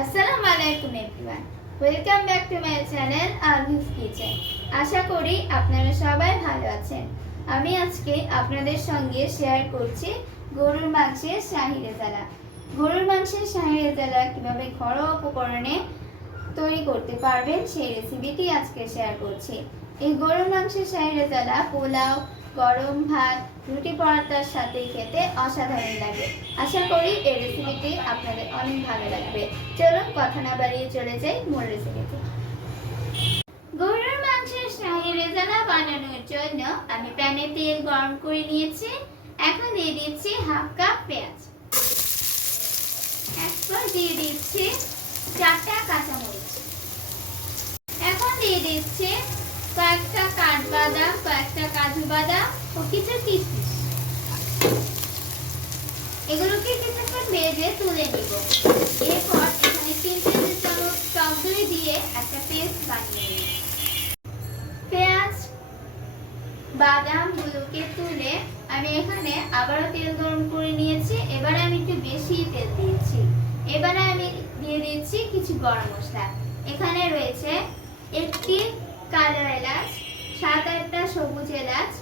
আসসালামু আলাইকুম everyone. Welcome back to my channel kitchen. আশা করি আপনারা সবাই ভালো আছেন। আমি আজকে আপনাদের সঙ্গে শেয়ার করছি গরুর মাংসের শাহি রেজালা গরুর মাংসের শাহি রেজালা কীভাবে ঘরোয়া উপকরণে তৈরি করতে পারবেন সেই রেসিপিটি আজকে শেয়ার করছি। এই গরুর মাংসের শাহি রেজালা পোলাও গরম ভাত, রুটি পরাটার সাথে খেতে অসাধারণ লাগে। আশা করি এই রেসিপিটি আপনাদের অনেক ভালো লাগবে। চলুন কথা না বাড়িয়ে চলে যাই মূল রেসিপিতে গরুর মাংসের শাহি রেজালা বানানোর জন্য আমি প্যানে তেল গরম করে নিয়েছি। এখন দিয়ে দিচ্ছি হাফ কাপ পেঁয়াজ। এরপর দিয়ে দিচ্ছি চারটা কাঁচামরিচ। এখন দিয়ে দিচ্ছি কয়েকটা কাঠবাদাম কয়েকটা কাজু বাদাম ও কিছু কিশমিশ এগুলোকে কিছুক্ষণ ভেজে তুলে নিব। এরপর এখানে তিন টেবিল চামচ টক দই দিয়ে একটা পেস্ট বানিয়ে নিব। পেঁয়াজ বাদামগুলোকে তুলে আমি এখানে আবারও তেল গরম করে নিয়েছি। এবারে আমি একটু বেশি তেল দিয়েছি। এবারে আমি দিয়ে দিচ্ছি কিছু গরম মশলা। এখানে রয়েছে একটি কালো এলাচ সাত আটটা সবুজ এলাচ,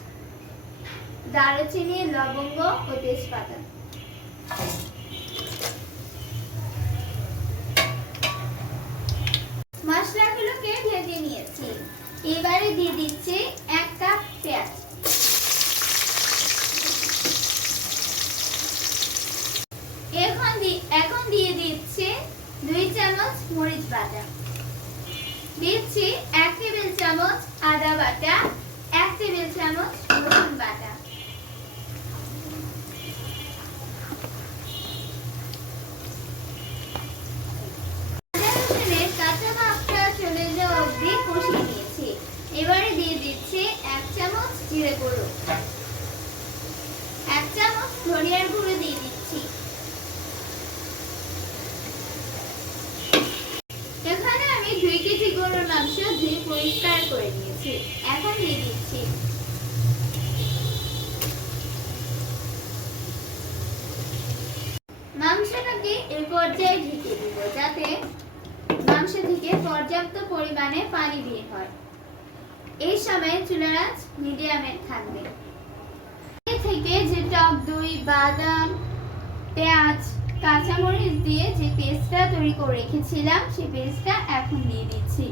দারুচিনি, লবঙ্গ ও তেজপাতা। মশলাগুলোকে ভেজে নিয়েছি? এবারে দিয়ে দিচ্ছি এক কাপ পেঁয়াজ। এখন এখন দিয়ে দিচ্ছি দুই চামচ মরিচ বাটা। দিচ্ছি এক টেবিল চামচ আদা বাটা এক টেবিল চামচ রসুন বাটা আদা রসুনের কাঁচা ভাবটা চলে যাওয়া অবধি কষিয়ে নিয়েছি এবারে দিয়ে দিচ্ছি এক চামচ জিরে গুঁড়ো। এক চামচ ধনিয়ার গুঁড়ো দিয়ে দিচ্ছি। এখানে আমি দুই কেজি গরুর মাংস ধুয়ে পরিষ্কার করে নিয়েছি। এখন দিয়ে দিচ্ছি। মাংসটাকে এই পর্যায়ে ঢেকে দিব যাতে মাংস থেকে পর্যাপ্ত পরিমাণে পানি বের হয়। এই সময় চুলার আঁচ মিডিয়ামে থাকবে। থেকে যে টক দই, বাদাম, পেঁয়াজ, কাঁচামরিচ দিয়ে যে পেস্টটা তৈরি করে রেখেছিলাম, সেই পেস্টটা এখন দিয়ে দিচ্ছি।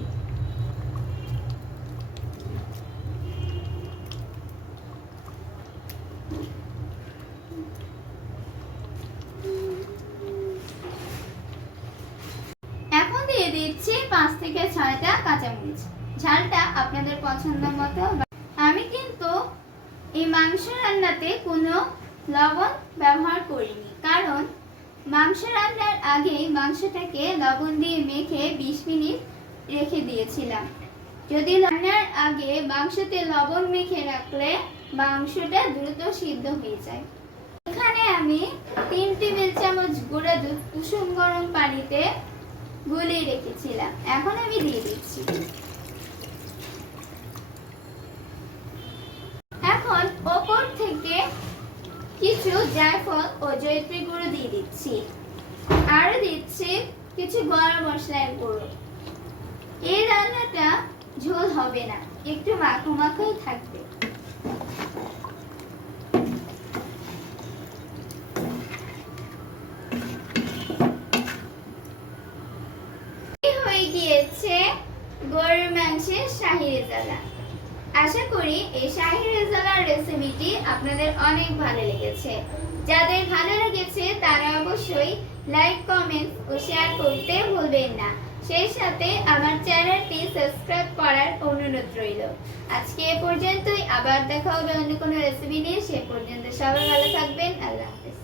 এখন দিয়ে দিচ্ছি পাঁচ থেকে ছয়টা কাঁচামরিচ। ঝালটা আপনাদের পছন্দ মতো আমি কিন্তু এই মাংস রান্নাতে কোনো লবণ ব্যবহার করিনি। কারণ মাংস রান্নার আগেই মাংসটাকে লবণ দিয়ে মেখে বিশ মিনিট রেখে দিয়েছিলাম। যদি রান্নার আগে মাংসতে লবণ মেখে রাখলে মাংসটা দ্রুত সিদ্ধ হয়ে যায়। এখানে আমি তিন টেবিল চামচ গুঁড়া দুধ কুসুম গরম পানিতে গুলিয়ে রেখেছিলাম। এখন আমি দিয়ে দিচ্ছি এখন ওপর থেকে কিছু জায়ফল ও জয়ত্রী গুঁড়ো দিয়ে দিচ্ছি। আর দিচ্ছি কিছু গরম মশলার গুঁড়ো। এই রান্নাটা ঝোল হবে না, একটু মাখো মাখোই থাকবে। হয়ে গিয়েছে গরুর মাংসের শাহি রেজালা আশা করি এই শাহি রেজালার রেসিপিটি আপনাদের অনেক ভালো লেগেছে। যাদের ভালো লেগেছে, তারা অবশ্যই লাইক, কমেন্ট ও শেয়ার করতে ভুলবেন না। সেই সাথে আমার চ্যানেলটি সাবস্ক্রাইব করার অনুরোধ রইল। আজকে এ পর্যন্তই। আবার দেখা হবে অন্য কোনো রেসিপি নিয়ে। সে পর্যন্ত সবাই ভালো থাকবেন। আল্লাহ হাফেজ।